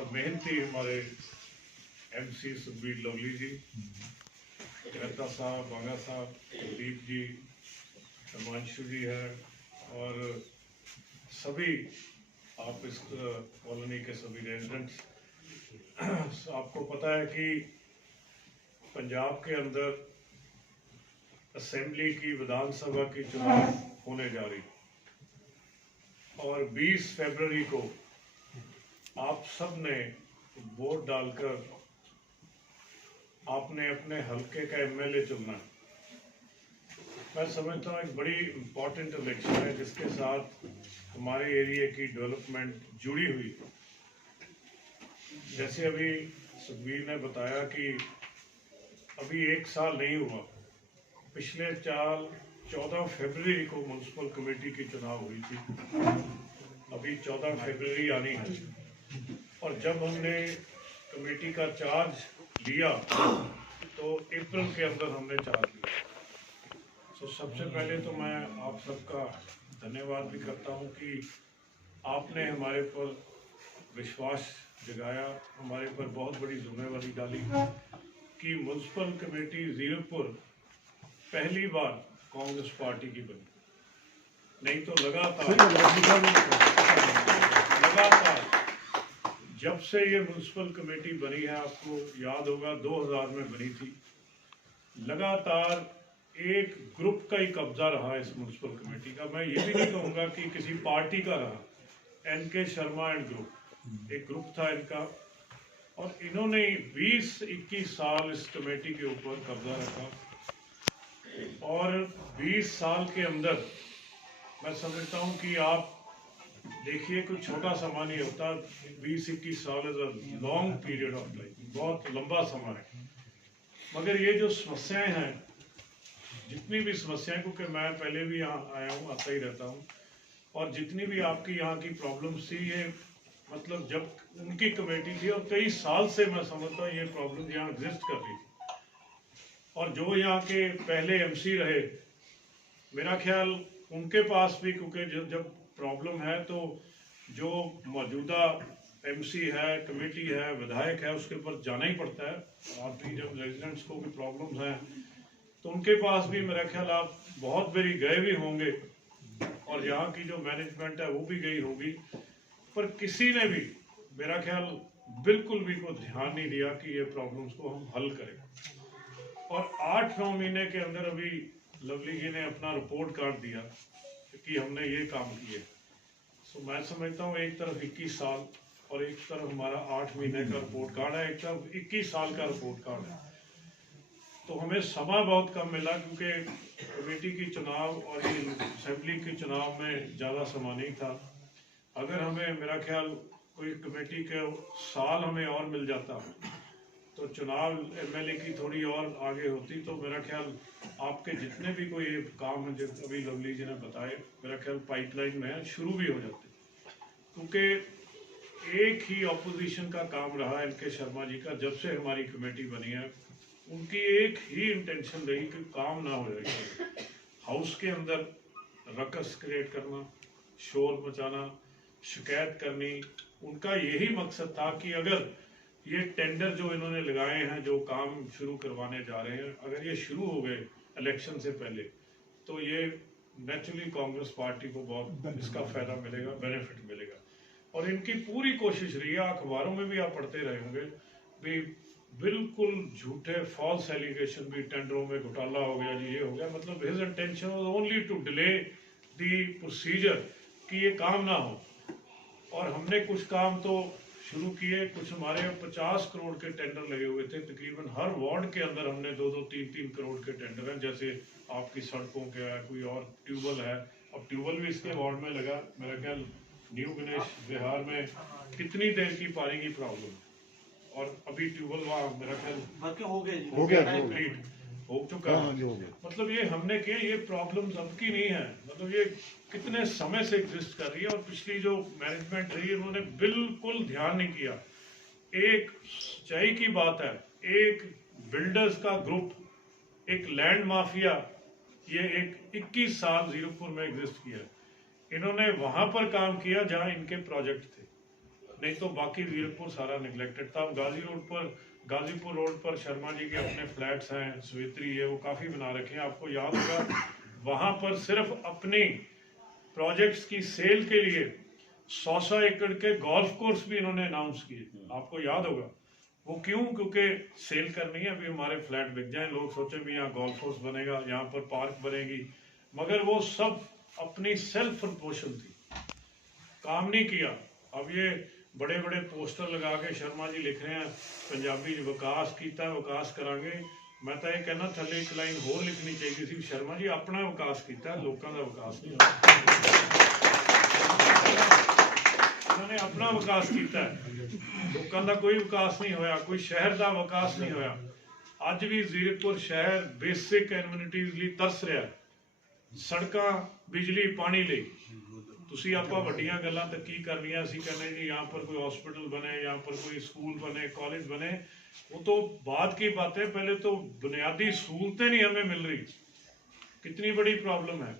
और मेहनती हमारे MC सुखबीर लवली जी, मेहता साहब, बांगा साहब, कुलदीप जी, हिमांशु जी है और सभी आप इस कॉलोनी के सभी रेजिडेंट्स। आपको पता है कि पंजाब के अंदर असेंबली की, विधानसभा की चुनाव होने जा रही और 20 फरवरी को आप सब ने वोट डालकर आपने अपने हल्के का MLA चुनना है। मैं समझता हूँ एक बड़ी इम्पोर्टेंट इलेक्शन है जिसके साथ हमारे एरिया की डेवलपमेंट जुड़ी हुई है। जैसे अभी सुखबीर ने बताया कि अभी 1 साल नहीं हुआ, पिछले 14 फरवरी को म्यूनसिपल कमेटी की चुनाव हुई थी, अभी 14 फरवरी आनी है और जब हमने कमेटी का चार्ज लिया तो अप्रैल के अंदर हमने चार्ज लिया। तो सबसे पहले तो मैं आप सबका धन्यवाद भी करता हूं कि आपने हमारे पर विश्वास जगाया, हमारे पर बहुत बड़ी जिम्मेवारी डाली कि म्यूनसिपल कमेटी जीरकपुर पहली बार कांग्रेस पार्टी की बनी। नहीं तो लगातार जब से ये म्यूनसिपल कमेटी बनी है, आपको याद होगा 2000 में बनी थी, लगातार एक ग्रुप का ही कब्जा रहा इस म्यूनसिपल कमेटी का। मैं ये भी नहीं कहूँगा कि किसी पार्टी का रहा। NK शर्मा एंड ग्रुप एक ग्रुप था इनका और इन्होंने 20-21 साल इस कमेटी के ऊपर कब्जा रखा और 20 साल के अंदर मैं समझता हूँ कि आप देखिए कुछ छोटा समय नहीं होता। 20-21 साल is a long period of life, बहुत लंबा समय है। मगर ये जो समस्याएं हैं, जितनी भी समस्याएं, क्योंकि मैं पहले भी यहाँ आया हूँ, आता ही रहता हूँ, और जितनी भी आपकी यहाँ की प्रॉब्लम्स थी, ये मतलब जब उनकी कमेटी थी और कई साल से मैं समझता हूँ ये प्रॉब्लम यहाँ एग्जिस्ट कर रही थी। और जो यहाँ के पहले MC रहे, मेरा ख्याल उनके पास भी, क्योंकि जब प्रॉब्लम है तो जो मौजूदा MC है, कमेटी है, विधायक है, उसके ऊपर जाना ही पड़ता है। आप भी जब रेजिडेंट्स को भी प्रॉब्लम्स हैं तो उनके पास भी मेरा ख्याल आप बहुत बारी गए भी होंगे और यहाँ की जो मैनेजमेंट है वो भी गई होगी, पर किसी ने भी मेरा ख्याल बिल्कुल भी कोई ध्यान नहीं दिया कि ये प्रॉब्लम्स को हम हल करें। और 8-9 महीने के अंदर अभी लवली जी ने अपना रिपोर्ट कार्ड दिया कि हमने ये काम किए। तो मैं समझता हूँ एक तरफ 21 साल और एक तरफ हमारा 8 महीने का रिपोर्ट कार्ड है, एक तरफ 21 साल का रिपोर्ट कार्ड है। तो हमें समय बहुत कम मिला क्योंकि कमेटी की चुनाव और ये असेंबली के चुनाव में ज़्यादा समय नहीं था। अगर हमें मेरा ख्याल कोई कमेटी के साल हमें और मिल जाता तो चुनाव MLA की थोड़ी और आगे होती, तो मेरा ख्याल आपके जितने भी कोई काम है जो अभी लवली जी ने बताए, मेरा ख्याल पाइपलाइन में शुरू भी हो जाते। क्योंकि एक ही ऑपोजिशन का काम रहा NK शर्मा जी का, जब से हमारी कमेटी बनी है उनकी एक ही इंटेंशन रही कि काम ना हो जाए, हाउस के अंदर रकस क्रिएट करना, शोर मचाना, शिकायत करनी। उनका यही मकसद था कि अगर ये टेंडर जो इन्होंने लगाए हैं, जो काम शुरू करवाने जा रहे हैं, अगर ये शुरू हो गए इलेक्शन से पहले तो ये नेचुरली कांग्रेस पार्टी को बहुत इसका फायदा मिलेगा, बेनिफिट मिलेगा। और इनकी पूरी कोशिश रही है, अखबारों में भी आप पढ़ते रहे होंगे भी, बिल्कुल झूठे फॉल्स एलिगेशन भी, टेंडरों में घोटाला हो गया जी, ये हो गया। मतलब his intention was only to delay the procedure कि ये काम ना हो। और हमने कुछ काम तो शुरू किए, कुछ हमारे 50 करोड़ के टेंडर लगे हुए थे, तकरीबन हर वार्ड के अंदर हमने 2-2, 3-3 करोड़ के टेंडर हैं। जैसे आपकी सड़कों के है, कोई और ट्यूबवेल है, अब ट्यूबवेल भी इसके वार्ड में लगा। मेरा ख्याल न्यू गणेश बिहार में कितनी देर की पानी की प्रॉब्लम, और अभी ट्यूबवेल वहाँ मेरा ख्याल हो गया कंप्लीट हो चुका है। मतलब ये हमने किया, ये प्रॉब्लम सबकी नहीं है, मतलब ये कितने समय से एग्जिस्ट कर रही है। और पिछली जो मैनेजमेंट रही है उन्होंने बिल्कुल ध्यान नहीं किया। एक सच्चाई की बात है, एक बिल्डर्स का ग्रुप, एक लैंड माफिया, ये एक 21 साल जीरकपुर में एग्जिस्ट किया। इन्होंने वहां पर काम किया जहां इनके प्रोजेक्ट थे, नहीं तो बाकी वीरपुर सारा निगलेक्टेड था। गाजीपुर रोड पर शर्मा जी के अपने फ्लैट्स हैं, स्वेत्री है, वो काफ़ी बना रखे हैं। आपको याद होगा वहाँ पर सिर्फ अपनी प्रोजेक्ट्स की सेल के लिए 100 एकड़ के गोल्फ कोर्स भी इन्होंने अनाउंस किए, आपको याद होगा। वो क्यों? क्योंकि सेल करनी है, अभी हमारे फ्लैट बिक जाए, लोग सोचे भी यहाँ गोल्फ कोर्स बनेगा, यहाँ पर पार्क बनेगी, मगर वो सब अपनी सेल्फ प्रमोशन थी, काम नहीं किया। अब ये बड़े बड़े पोस्टर लगा के शर्मा जी लिख रहे हैं पंजाबी विकास कीता विकास करांगे। मैं तो ये कहना थले एक लाइन होर लिखनी चाहिए थी, शर्मा जी अपना विकास कीता, लोगों का विकास नहीं होया। उन्होंने अपना विकास किया, लोगों का कोई विकास नहीं होया, कोई शहर का विकास नहीं होया। अज भी जीरकपुर शहर बेसिक एमिनिटीज लिए तरस रहा है, सड़कां, बिजली, पानी ਲਈ। ਤੁਸੀਂ ਆਪਾਂ ਵੱਡੀਆਂ ਗੱਲਾਂ ਤਾਂ ਕੀ ਕਰਨੀਆਂ, ਅਸੀਂ ਕਹਿੰਦੇ जी यहाँ पर कोई हॉस्पिटल बने, यहाँ पर कोई स्कूल बने, कॉलेज बने, वो तो बाद की बात है, पहले तो बुनियादी सहूलतें नहीं हमें मिल रही। कितनी बड़ी प्रॉब्लम है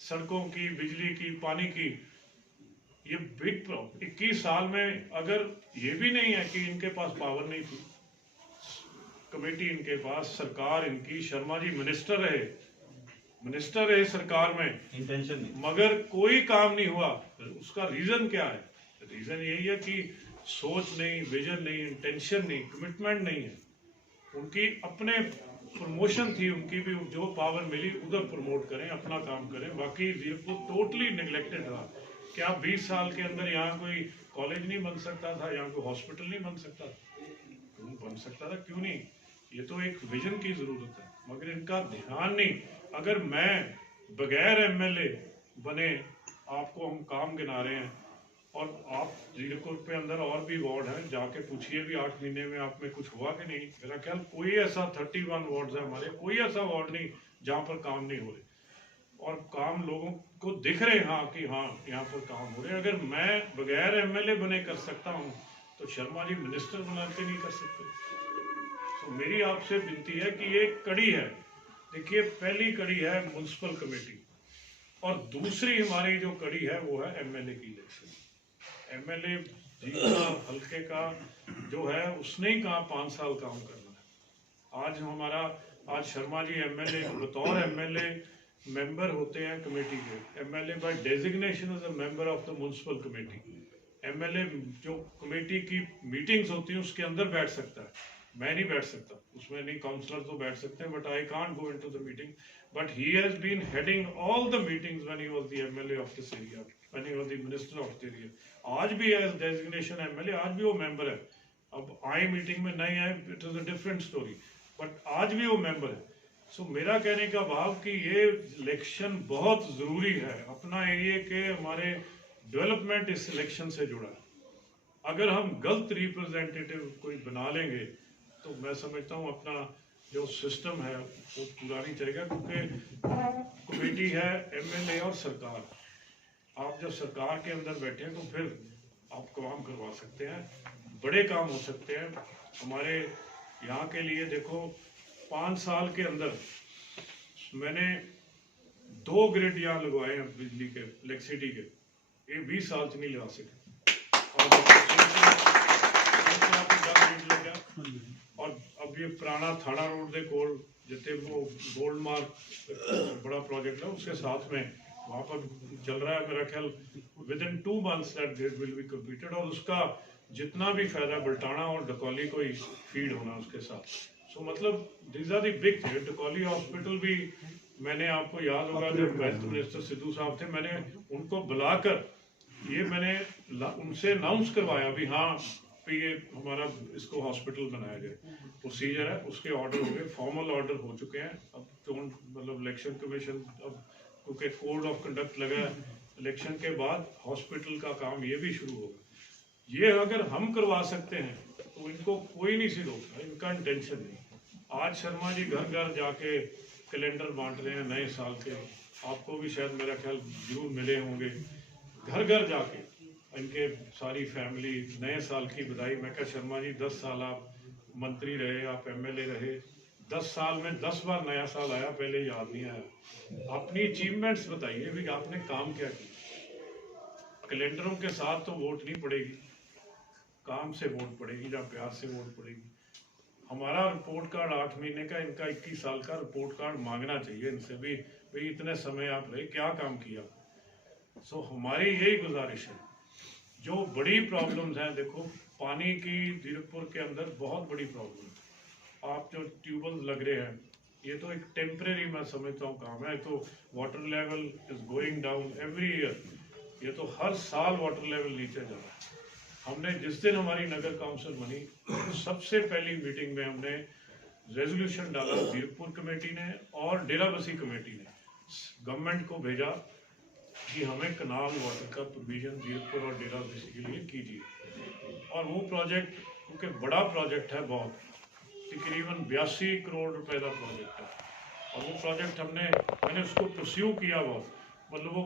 सड़कों की, बिजली की, पानी की, ये बिग प्रॉब्लम। 21 साल में अगर ये भी नहीं है कि इनके पास पावर नहीं थी, कमेटी इनके पास, सरकार इनकी, शर्मा जी मिनिस्टर रहे सरकार में, इंटेंशन नहीं, मगर कोई काम नहीं हुआ। उसका रीजन क्या है? रीजन यही है कि सोच नहीं, विजन नहीं, इंटेंशन नहीं, कमिटमेंट नहीं है। उनकी अपने प्रमोशन थी, उनकी भी जो पावर मिली उधर प्रमोट करें, अपना काम करें, बाकी जीरकपुर टोटली निगलेक्टेड रहा। क्या 20 साल के अंदर यहाँ कोई कॉलेज नहीं बन सकता था, यहाँ कोई हॉस्पिटल नहीं बन सकता? बन सकता था, क्यों नहीं? ये तो एक विजन की जरूरत है, मगर इनका ध्यान नहीं। अगर मैं बगैर एमएलए बने, आपको हम काम गिना रहे हैं, और आप जीरकपुर पे अंदर और भी वार्ड हैं, जाके पूछिए भी 8 महीने में आप में कुछ हुआ कि नहीं। मेरा ख्याल कोई ऐसा 31 वार्ड है हमारे, कोई ऐसा वार्ड नहीं जहाँ पर काम नहीं हो रहे, और काम लोगों को दिख रहे हैं, हाँ कि हाँ यहाँ पर काम हो रहे हैं। अगर मैं बगैर एमएलए बने कर सकता हूँ, तो शर्मा जी मिनिस्टर बना के नहीं कर सकते। तो मेरी आपसे विनती है कि ये कड़ी है, देखिए पहली कड़ी है म्युनिसिपल कमेटी, और दूसरी हमारी जो कड़ी है वो है एमएलए की इलेक्शन। एमएलए जीतना हल्के का जो है, उसने ही कहा 5 साल काम करना है। आज शर्मा जी एमएलए बतौर एमएलए मेंबर होते हैं कमेटी के। MLA by designation is a member of the municipal committee. MLA जो कमेटी की मीटिंग्स होती हैं उसके अंदर बैठ सकता है, मैं नहीं बैठ सकता उसमें, नहीं काउंसलर तो बैठ सकते हैं, but I can't go into the meeting. But he has been heading all the meetings when he was the MLA of this area, when he was the minister of the area. आज भी as designation MLA, आज भी वो member है। अब आए meeting में नहीं आए, it is a different story, but आज भी वो मेंबर है। सो मेरा कहने का भाव कि ये इलेक्शन बहुत जरूरी है, अपना एरिया के हमारे डेवलपमेंट इस इलेक्शन से जुड़ा है। अगर हम गलत रिप्रेजेंटेटिव कोई बना लेंगे तो मैं समझता हूँ अपना जो सिस्टम है वो पूरा नहीं चलेगा, क्योंकि कमेटी है एमएलए और सरकार। आप जब सरकार के अंदर बैठे हैं तो फिर आप काम करवा सकते हैं, बड़े काम हो सकते हैं हमारे यहाँ के लिए। देखो 5 साल के अंदर मैंने 2 ग्रिड यहाँ लगवाए हैं बिजली के, इलेक्ट्रिसिटी के, ये 20 साल से नहीं लगा सके। और अब ये पुराना थाना रोड के कोल जिते वो गोल्ड मार्क बड़ा प्रोजेक्ट है, उसके साथ में वहाँ पर चल रहा है। मेरा ख्याल with in 2 months that grid will be completed, और उसका जितना भी फायदा बल्टाना और डकौली को ही फीड होना उसके साथ। सो मतलब this are the big thing. Dakauli hospital भी मैंने, आपको याद होगा जब हेल्थ मिनिस्टर सिद्धू साहब थे, मैंने उनको बुलाकर ये मैंने उनसे अनाउंस करवाया भी हाँ ये हमारा इसको हॉस्पिटल बनाया जाए। प्रोसीजर है, उसके ऑर्डर हो गए, फॉर्मल ऑर्डर हो चुके हैं। अब तो मतलब इलेक्शन कमीशन, अब क्योंकि कोड ऑफ कंडक्ट लगा है, इलेक्शन के बाद हॉस्पिटल का काम ये भी शुरू होगा। ये अगर हम करवा सकते हैं तो इनको कोई नहीं सी रोकता, इनका इंटेंशन नहीं। आज शर्मा जी घर घर जाके कैलेंडर बांट रहे हैं नए साल के, आपको भी शायद मेरा ख्याल जरूर मिले होंगे। घर घर जाके इनके सारी फैमिली नए साल की बधाई। मैं कहा शर्मा जी 10 साल आप मंत्री रहे, आप एमएलए रहे, 10 साल में 10 बार नया साल आया, पहले याद नहीं आया। अपनी अचीवमेंट्स बताइए भी आपने काम क्या किया। कैलेंडरों के साथ तो वोट नहीं पड़ेगी, काम से वोट पड़ेगी या प्यार से वोट पड़ेगी। हमारा रिपोर्ट कार्ड 8 महीने का, इनका 21 साल का रिपोर्ट कार्ड मांगना चाहिए इनसे भी, भाई इतने समय आप रहे, क्या काम किया। सो हमारी यही गुजारिश है। जो बड़ी प्रॉब्लम्स हैं, देखो पानी की जीरकपुर के अंदर बहुत बड़ी प्रॉब्लम है। आप जो ट्यूबवेल लग रहे हैं, ये तो एक टेम्परेरी मैं समझता हूँ काम है। तो water level is going down every year, ये तो हर साल वाटर लेवल नीचे जा रहा है। हमने जिस दिन हमारी नगर काउंसिल बनी, सबसे पहली मीटिंग में हमने रेजोल्यूशन डाला, जीरकपुर कमेटी ने और डेराबस्सी कमेटी ने गवर्नमेंट को भेजा कि हमें कनाल वाटर का प्रोविजन जीरकपुर और डेराबस्सी के लिए कीजिए। और वो प्रोजेक्ट, क्योंकि बड़ा प्रोजेक्ट है, बहुत तकरीबन 82 करोड़ रुपए का प्रोजेक्ट है। और वो प्रोजेक्ट मैंने उसको परस्यू किया बहुत, मतलब वो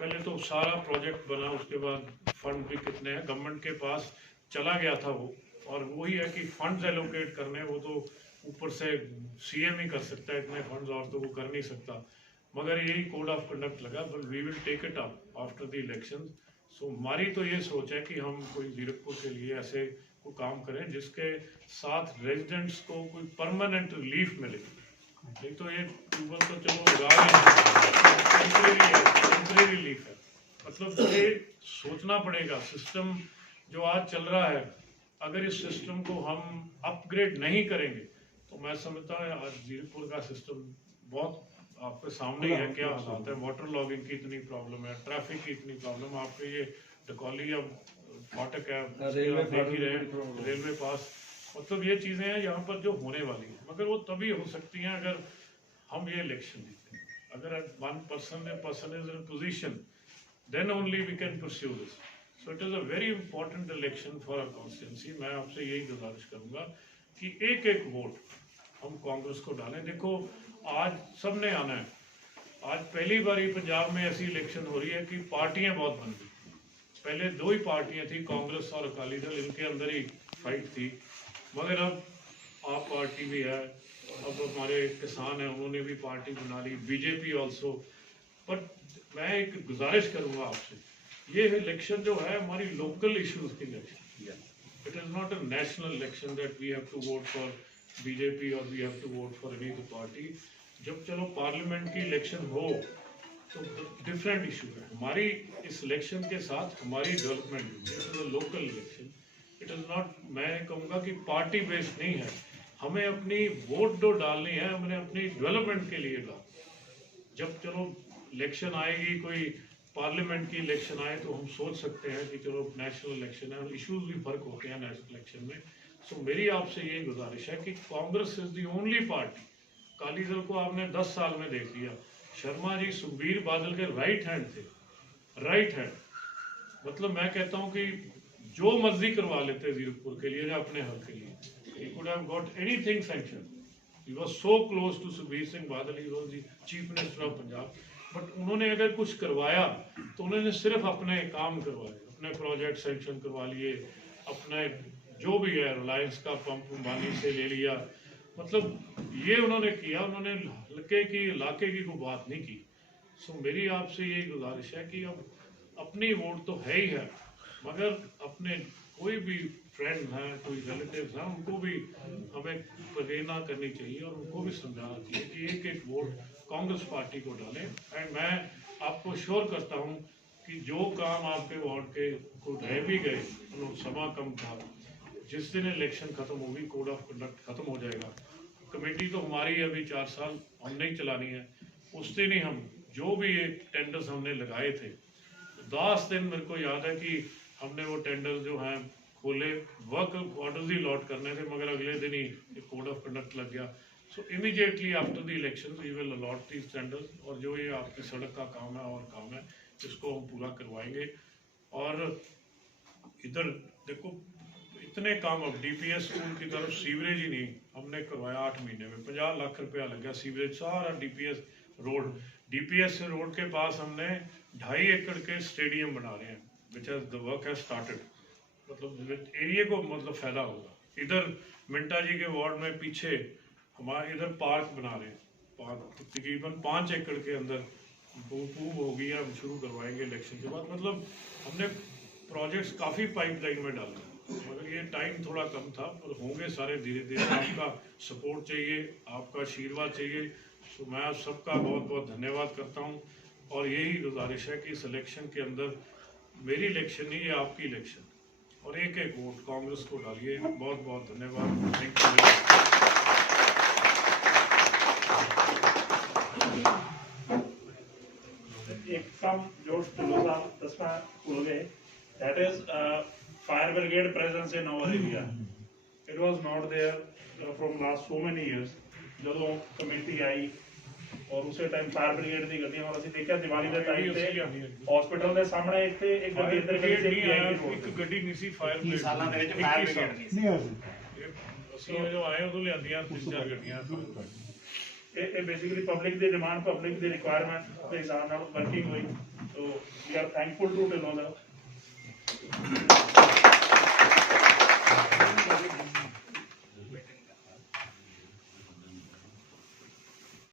पहले तो सारा प्रोजेक्ट बना, उसके बाद फंड भी कितने हैं गवर्नमेंट के पास चला गया था वो। और वही है कि फंड्स एलोकेट करने, वो तो ऊपर से सीएम ही कर सकता है इतने फंड्स, और तो वो कर नहीं सकता। मगर यही कोड ऑफ कंडक्ट लगा, but we will take it up after the election. So हमारी तो ये सोच है कि हम कोई जीरकपुर के लिए ऐसे को काम करें जिसके साथ रेजिडेंट्स को कोई परमानेंट रिलीफ मिले। नहीं तो ये ट्यूबवेल तो चलो टेम्परेरी रिलीफ है। मतलब ये सोचना पड़ेगा, सिस्टम जो आज चल रहा है, अगर इस सिस्टम को हम अपग्रेड नहीं करेंगे तो मैं समझता हूँ आज जीरकपुर का सिस्टम बहुत आपके सामने ही है क्या हालात है। वाटर लॉगिंग की इतनी प्रॉब्लम है, ट्रैफिक की इतनी प्रॉब्लम, आपके ये डकौली अब फाटक है, रेलवे पास, मतलब ये चीज़ें हैं यहाँ पर जो होने वाली हैं। मगर वो तभी हो सकती हैं अगर हम ये इलेक्शन जीते। अगर one person is in position, then only we can pursue this. So it is a very important election for our constituency. मैं आपसे यही गुजारिश करूँगा कि एक एक वोट हम कांग्रेस को डालें। देखो आज सबने आना है। आज पहली बार पंजाब में ऐसी इलेक्शन हो रही है कि पार्टियां बहुत बन गई। पहले 2 ही पार्टियां थी, कांग्रेस और अकाली दल, इनके अंदर ही फाइट थी। मगर अब आप पार्टी भी है, अब हमारे किसान हैं उन्होंने भी पार्टी बना ली, बीजेपी ऑल्सो। बट मैं एक गुजारिश करूंगा आपसे, ये इलेक्शन जो है हमारी लोकल इश्यूज की election, it is not a national election that we have to vote for BJP और we have to vote for any other party. जब चलो पार्लियामेंट की इलेक्शन हो तो डिफरेंट इशू है। हमारी इस इलेक्शन के साथ हमारी development, it is a local election, it is not, मैं कहूँगा कि पार्टी बेस्ड नहीं है। हमें अपनी वोट जो डालनी है, हमने अपनी डेवलपमेंट के लिए डाल। जब चलो इलेक्शन आएगी, कोई पार्लियामेंट की इलेक्शन आए तो हम सोच सकते हैं कि चलो नेशनल इलेक्शन है, इश्यूज भी फर्क होते हैं नेशनल इलेक्शन में। सो मेरी आपसे यही गुजारिश है कि Congress is the only party, Akali Dal को आपने 10 साल में देख लिया। शर्मा जी सुखबीर बादल के राइट हैंड थे, राइट हैंड, मतलब मैं कहता हूं कि जो मर्जी करवा लेते जीरकपुर के लिए या अपने हल के लिए, he could have got anything sanctioned. He was so close to Sukhbir Singh Badal, he was the chief minister of Punjab. But उन्होंने अगर कुछ करवाया तो उन्होंने सिर्फ अपने काम करवाए, अपने प्रोजेक्ट सेंक्शन करवा लिए, अपने जो भी है रिलायंस का पंप अंबानी से ले लिया, मतलब ये उन्होंने किया, उन्होंने हल्के की इलाके की कोई बात नहीं की। सो मेरी आपसे यही गुजारिश है कि अब अपनी वोट तो है ही है, मगर अपने कोई भी फ्रेंड हैं, कोई रिलेटिव्स हैं, उनको भी हमें प्रेरणा करनी चाहिए और उनको भी समझाना चाहिए कि एक एक वोट कांग्रेस पार्टी को डालें। एंड मैं आपको श्योर करता हूं कि जो काम आपके वार्ड के को रह भी गए, समा कम था, जिस दिन इलेक्शन खत्म होगी कोड ऑफ कंडक्ट खत्म हो जाएगा, कमेटी तो हमारी अभी 4 साल हमने ही चलानी है, उस दिन ही हम जो भी ये टेंडर्स हमने लगाए थे, 10 दिन मेरे को याद है कि हमने वो टेंडर जो हैं खोले, वर्क ऑर्डर्स ही लॉट करने थे, मगर अगले दिन ही कोड ऑफ कंडक्ट लग गया। So immediately after the election we will allot these tenders, और जो ये आपकी सड़क का काम है और काम है, इसको हम पूरा करवाएंगे। और इधर देखो इतने काम, अब डीपीएस स्कूल की तरफ सीवरेज ही नहीं हमने करवाया 8 महीने में, 50 लाख रुपया लग गया सीवरेज, सारा डीपीएस रोड, डीपीएस रोड के पास हमने 2.5 एकड़ के स्टेडियम बना रहे हैं, which has the work has started, मतलब एरिया को मतलब फायदा होगा। इधर मिंटा जी के वार्ड में पीछे हमारे इधर पार्क बना रहे हैं, पार्क तकरीबन 5 एकड़ के अंदर पूब होगी, हम शुरू करवाएंगे इलेक्शन के बाद। मतलब हमने प्रोजेक्ट्स काफ़ी पाइपलाइन में डाले, मगर ये टाइम थोड़ा कम था, पर होंगे सारे धीरे धीरे। आपका सपोर्ट चाहिए, आपका आशीर्वाद चाहिए। तो मैं आप सबका बहुत बहुत धन्यवाद करता हूँ, और यही गुजारिश है कि इस इलेक्शन के अंदर मेरी इलेक्शन नहीं, ये आपकी इलेक्शन, और एक एक वोट कांग्रेस को डालिए। बहुत बहुत धन्यवाद। Thank you. एक कम जोश टिल्लो साहब दसना भूल गए, that is fire brigade presence in our area. It was not there from last so many years. ਜਦੋਂ ਕਮੇਟੀ ਆਈ ਔਰ ਉਸੇ ਟਾਈਮ ਫਾਇਰ ਬ੍ਰਿਗੇਡ ਦੀ ਗੱਡੀਆਂ, ਔਰ ਅਸੀਂ ਦੇਖਿਆ ਦੀਵਾਲੀ ਦੇ ਟਾਈਮ ਤੇ ਹਸਪੀਟਲ ਦੇ ਸਾਹਮਣੇ ਇੱਥੇ ਇੱਕ ਗੱਡੀ ਅੰਦਰ ਗਈ ਸੀ, ਇੱਕ ਗੱਡੀ ਨਹੀਂ ਸੀ ਫਾਇਰ ਬ੍ਰਿਗੇਡ ਸਾਲਾਂ ਦੇ ਵਿੱਚ ਫਾਇਰ ਬ੍ਰਿਗੇਡ ਨਹੀਂ ਸੀ। ਅਸੀਂ ਜਦੋਂ ਆਏ ਉਦੋਂ ਲਿਆਂਦੀਆਂ 3-4 ਗੱਡੀਆਂ। ਇਹ ਬੇਸਿਕਲੀ ਪਬਲਿਕ ਦੀ ਡਿਮਾਂਡ, ਪਬਲਿਕ ਦੀ ਰਿਕੁਆਇਰਮੈਂਟ ਦੇ ਹਿਸਾਬ ਨਾਲ ਵਰਕਿੰਗ ਹੋਈ। So we are thankful to Dhillon the.